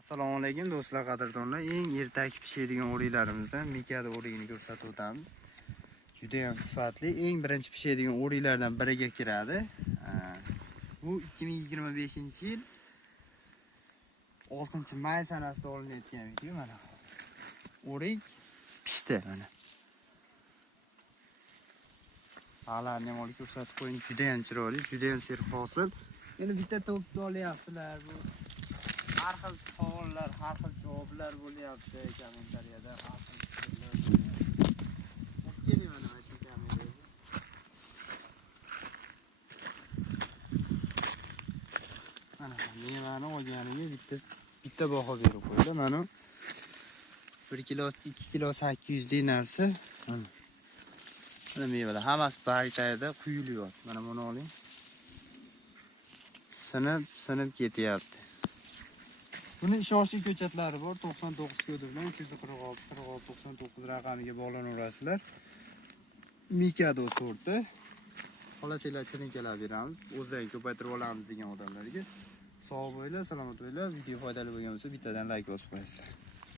Assalomu alaykum do'stlar, qadrdonlar. Eng ertak pishadigan o'riklarimizdan Mikado o'rigini ko'rsatib o'tamiz. Juda ham sifatli, eng birinchi pishadigan o'riklardan biriga kiradi. Bu 2025-yil 6-may sanasida olinayotgan video mana. O'rik pishdi mana. Halarini ham olib ko'rsatib qo'ying. Juda ham chiroyli, juda ham serhosil. Endi bitta to'pni olyapsizlar bu. Har xil savollar, har xil javoblar bo'lyapti kommentariyada, har xil fikrlar bo'lyapti. Keling mana shu kameraga. Mana mevani olganiga bitta baho berib qo'ydi. Mana 1 kilo, 2 kilo 800 lik narsa. Mana mevalar hammasi barchada quyilyapti. Mana buni oling. Sinib ketyapti. Buni ishonchli ko'chatlari bor. 99 kodi bilan 346 46 99 raqamiga bog'lanaverasizlar. Mikado sorti. Xolasizlar chirinkalar beramiz. O'zlaring ko'paytirib olamiz degan odamlarga. Sog' bo'linglar, salomat bo'linglar. Video foydali bo'lgan bo'lsa bittadan like bosib qo'yasizlar.